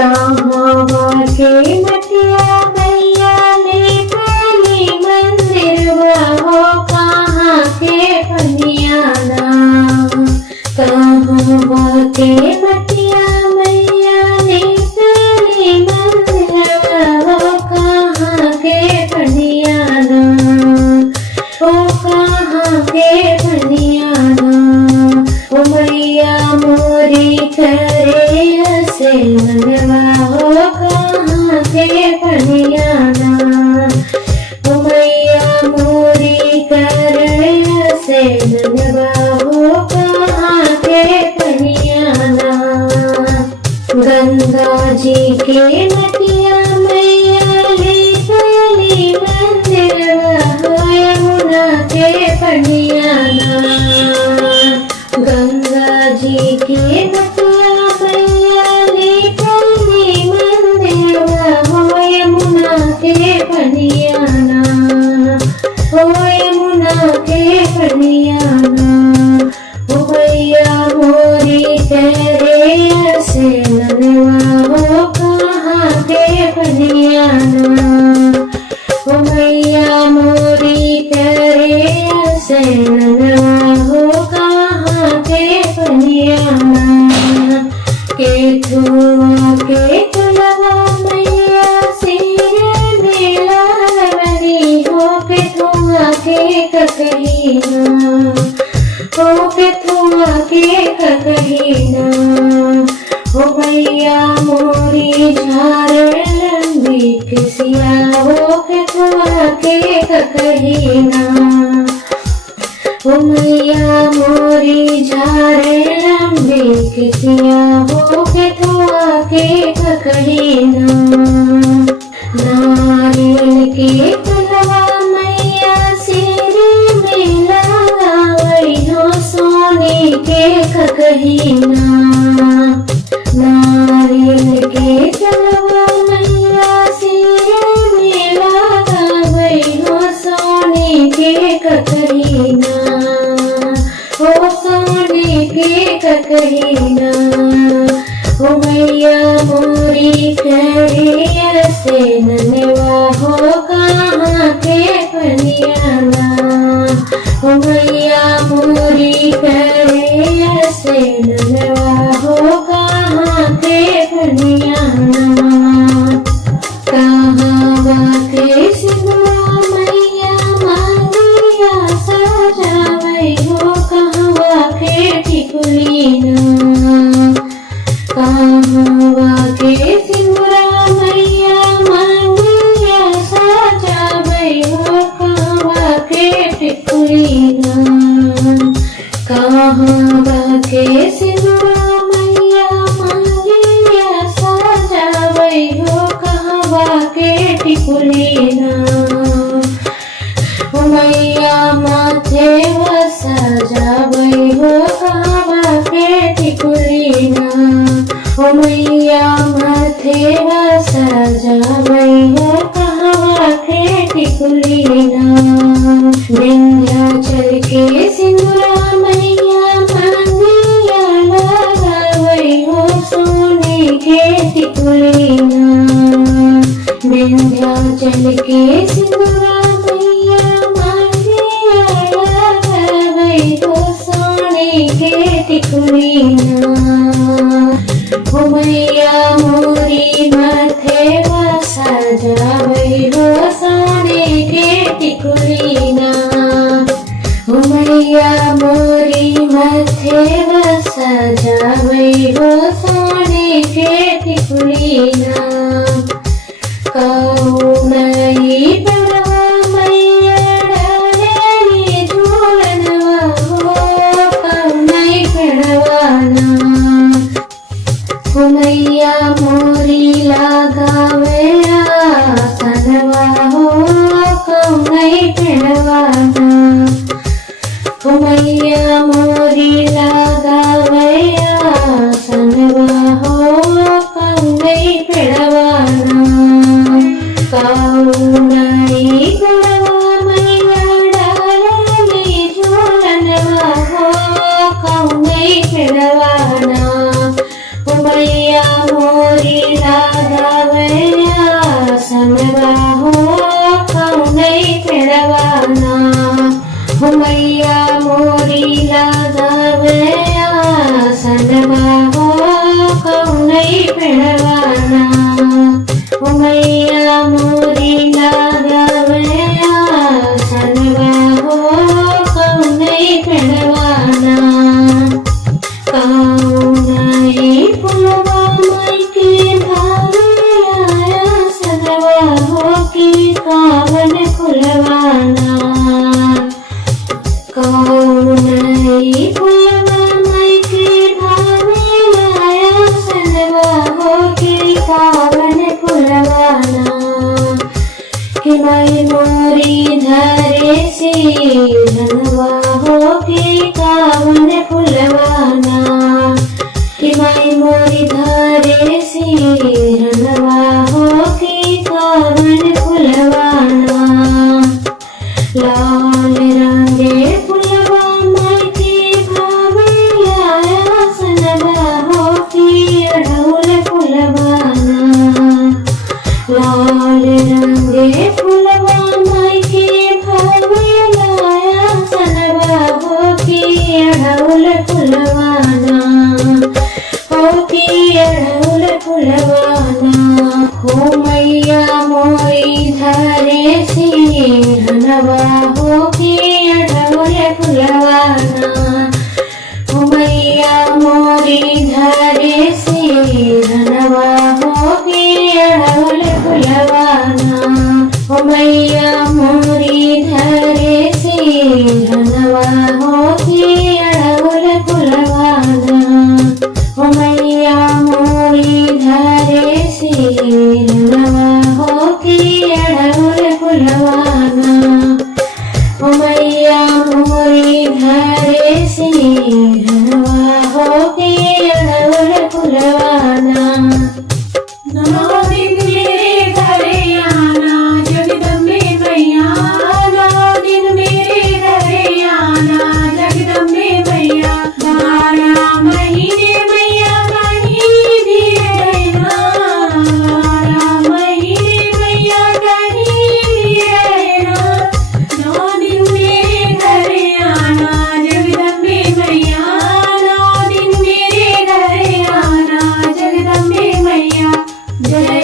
कहवा के मटिया मैया ले पहली मंदिरवा हो कहाँ के पनियाना। कहवा के मटिया मैया ले पहली मंदिरवा हो कहाँ के पनियाना। ओ कहाँ के पनियाना। ओ मैया मोरी करे से लगवा हो कहाँ के पनियाना। ओ मैया मोरी करे से लगवा हो कहाँ के पनियाना। गंगा जी के मटिया मैया ले पहली मंदिरवा हो यमुना के पनियाना। गंगा जी के मटिया मैया ले पहली मंदिरवा हो यमुना के पनियाना। हो यमुना के पनियाना। ओ मैया मोरी करे से लगवा हो कहाँ के पनियाना। ओ मैया मोरी करे से लगवा हो कहाँ के पनियाना। केथुआ के कुलवा मैया सिर में लावनी हो केथुआ के ककहीना। हो केथुआ के ककहीना। हो मैया मोरी झाड़ लंबी किसिया हो केथुआ के ककहीना। ओ मैया मोरी झाड़ लंबी किसिया हो केथुआ के ककहीना। नारियल के फुलवा मैया सिर में लगावई हो सोने के ककहीना। नारियल के फुलवा मैया सिर में लगावई हो सोने के ककहीना। हो सोने के ककहीना। ओ मैया मोरी करे से लगवा हो कहाँ के पनियाना। ओ मैया मोरी करे से लगवा हो कहाँ के पनियाना। कहवा के सिंदूरा मैया मांगिया सजावई हो कहवा के टिकुलीना। कहवा के सिंदूरा मैया मांगिया सजावई हो कहवा के टिकुलीना। कहवा के सिंदूरा मैया मांगिया सजावई हो कहवा के टिकुलीना। ओ मैया माथे व सजावई हो कहवा के टिकुलीना। ओ मैया माथे व सजावई हो कहवा के टिकुलीना। विंध्याचल के सिंदूरा मैया मांगिया लगावई हो सोने के टिकुलीना। विंध्याचल के सिंदूरा मैया मांगिया लगावई हो सोने के टिकुलीना। ओ मैया मोरी माथे व सजावई हो सोने के टिकुलीना। ओ मैया मोरी माथे व सजावई हो सोने के टिकुलीना। कौनई पेड़वा मैया डालेली झूलनवा हो कौनई पेड़वाना। ओ मैया मोरी लगावे आसनवा हो कौनई पेड़वाना। ओ मैया मोरी लगावे आसनवा हो कौनई पेड़वाना। कौनई पेड़वा मैया डालेली झूलनवा हो कौनई पेड़वाना। ओ मैया मोरी कावन फुलवाना कि माई मोरी धरे से धनवा हो के कावन फुलवाना कि माई मोरी धरे से धनवा हो के कावन फुलवाना लाल रंगे फुलवा माई के भावैया सनवा हो के अढ़ौल फुलवाना लाल रंगे फुलवा माई के भावैया सनवा हो के अढ़ौल फुलवाना हो के अढ़ौल फुलवाना हो मैया मोरी धरे से धनवा हो के अढ़ौल फुलवाना हो मैया मोरी धरे से धनवा हो के अढ़ौल फुलवाना हो मैया मोरी धरे से धनवा हो के अढ़ौल फुलवाना हो मैया मोरी धरे से धनवा हो के अढ़ौल फुलवाना हो मैया मोरी धरे से धनवा हो के अढ़ौल फुलवाना नौ दिन मेरे घरे आना जगदम्बे मैया नौ दिन मेरे घरे आना जगदम्बे मैया 12 महीने मैया कहीं भी रहना 12 महीने मैया कहीं भी रहना 9 दिन मेरे घरे आना जगदम्बे मैया 9 दिन मेरे घरे आना जगदम्बे मैया जय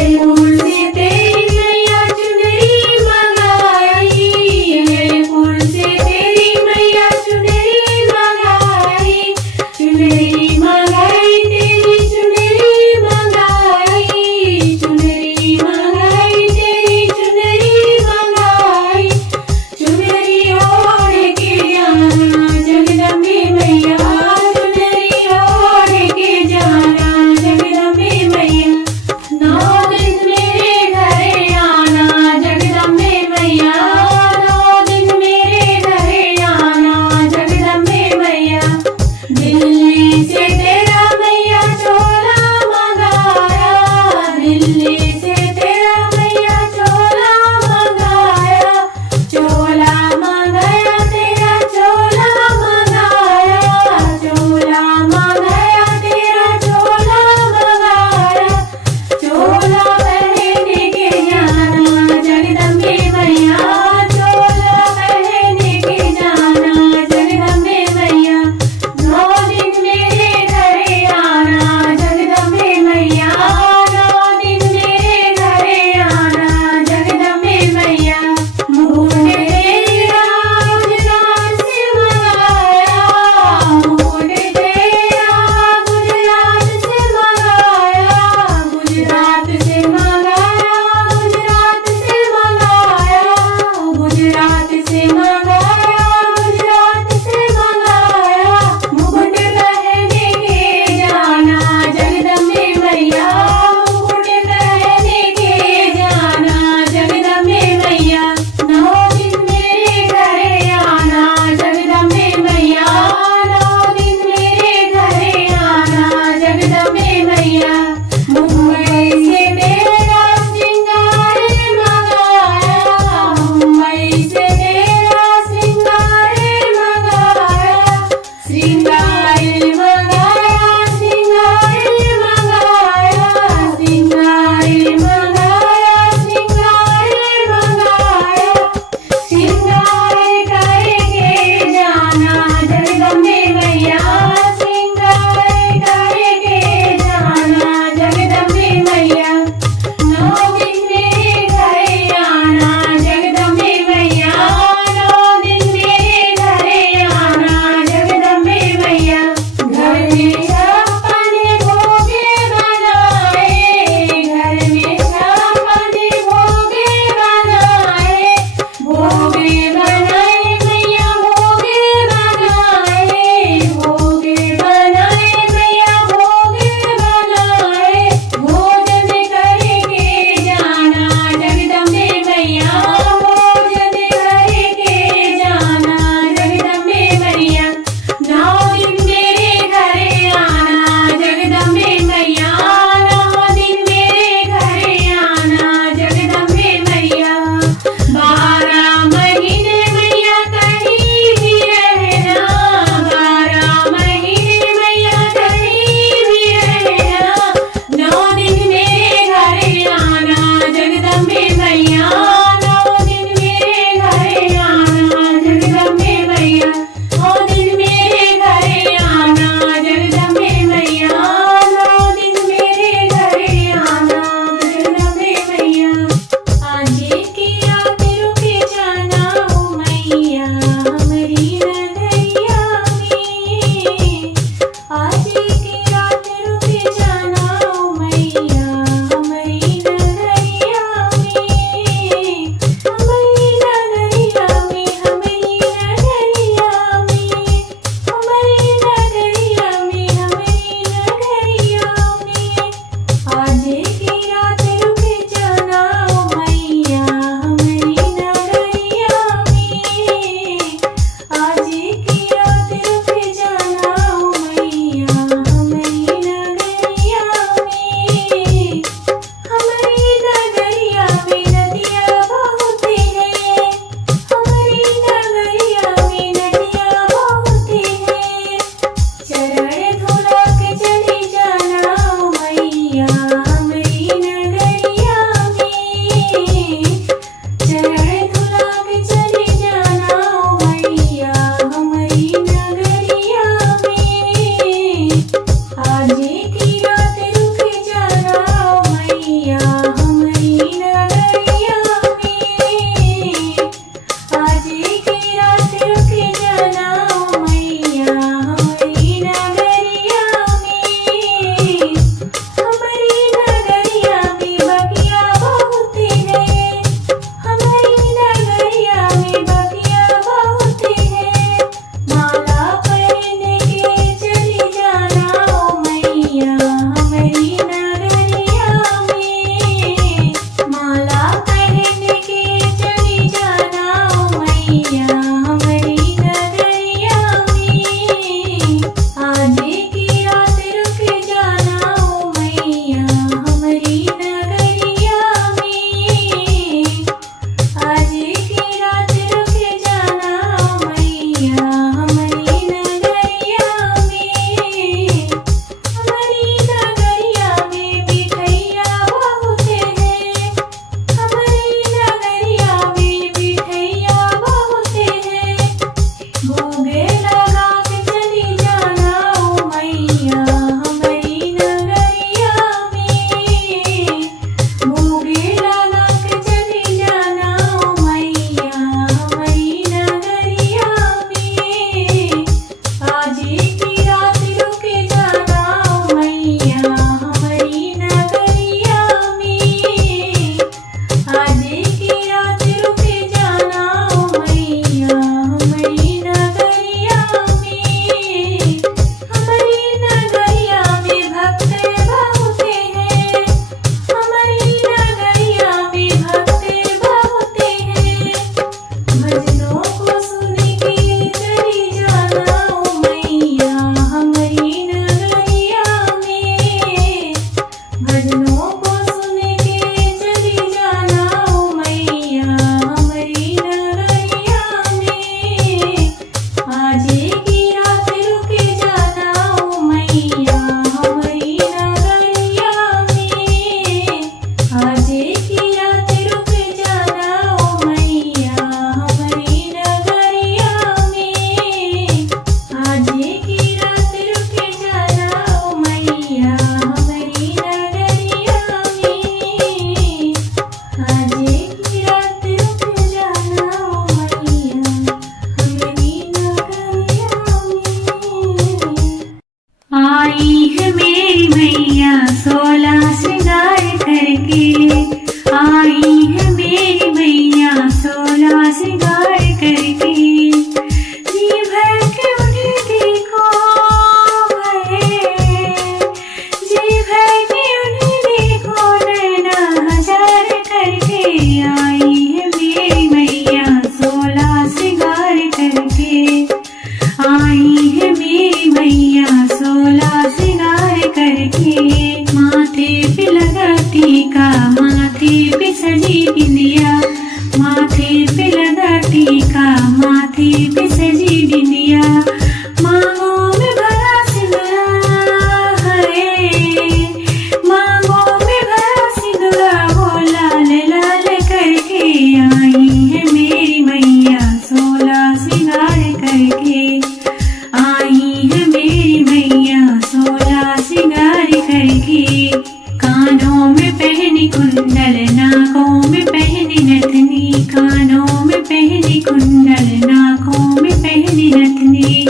कानों में पहनी कुंडल, नाकों में पहनी नथनी, कानों में पहनी कुंडल, नाकों में पहनी नथनी,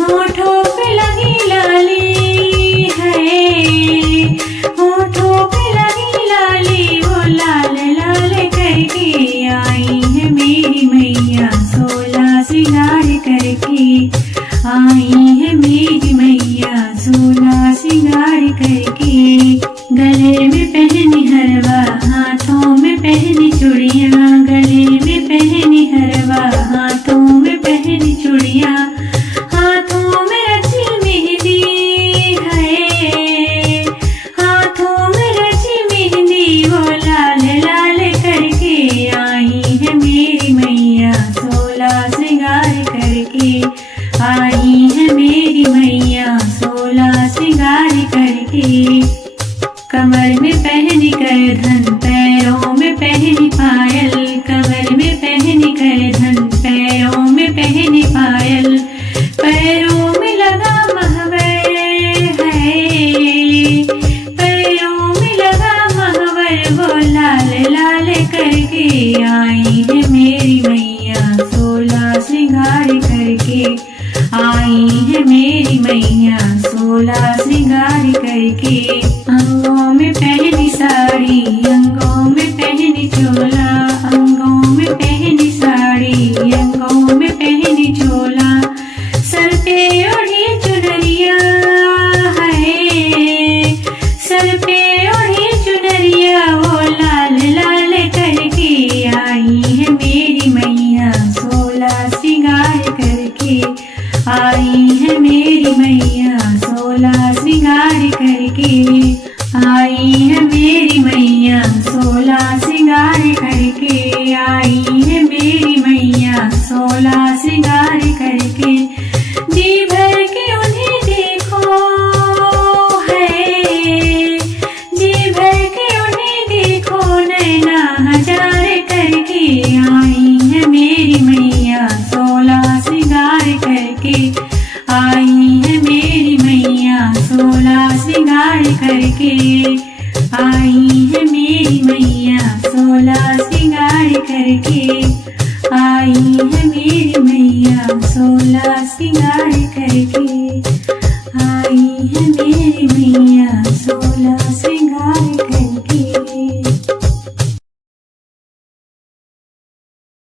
होठों पे लगी लाली है, होठों पे लगी लाली, वो लाल लाल करके आई है मेरी मैया, 16 श्रृंगार करके आई है मेरी मैया, 16 श्रृंगार करके। गले में पहनी हरवा, हाथों में पहनी चूड़ियाँ, गले में पहनी हरवा, हाथों में पहनी चूड़ियाँ, हाथों में रची मेहंदी है, हाथों में रची मेहंदी, वो लाल लाल करके आई है मेरी मैया, 16 श्रृंगार करके आई है मेरी मैया, 16 श्रृंगार करके। कमर में पहनी कर धन, पैरों में पहनी पायल, कमर में पहनी कर धन, पैरों में पहनी पायल, पैरों में लगा महवर है, पैरों में लगा महवर, वो लाल लाल करके आई है मेरी मैया, 16 श्रृंगार करके आई है मेरी मैया, 16 श्रृंगार करके। अंगों में पहनी साड़ी, अंगों में पहनी चोला, अंगों में पहनी साड़ी, अंगों में पहनी चोला, सर पे ओढ़ी चुनरिया है, सर पे ओढ़ी चुनरिया, वो लाल लाल करके आई है मेरी मैया, 16 श्रृंगार करके आई है मेरी मैया, 16 श्रृंगार करके आई है मेरी मैया, 16 श्रृंगार करके आई है मेरी मैया, 16 श्रृंगार करके। जी भर के उन्हें देखो है, जी भर के उन्हें देखो, नैना हजार करके आई है मेरी मैया, 16 श्रृंगार करके आई है मेरी मैया, 16 श्रृंगार करके आई है मेरी मैया, 16 श्रृंगार करके आई है मेरी मैया, 16 श्रृंगार करके।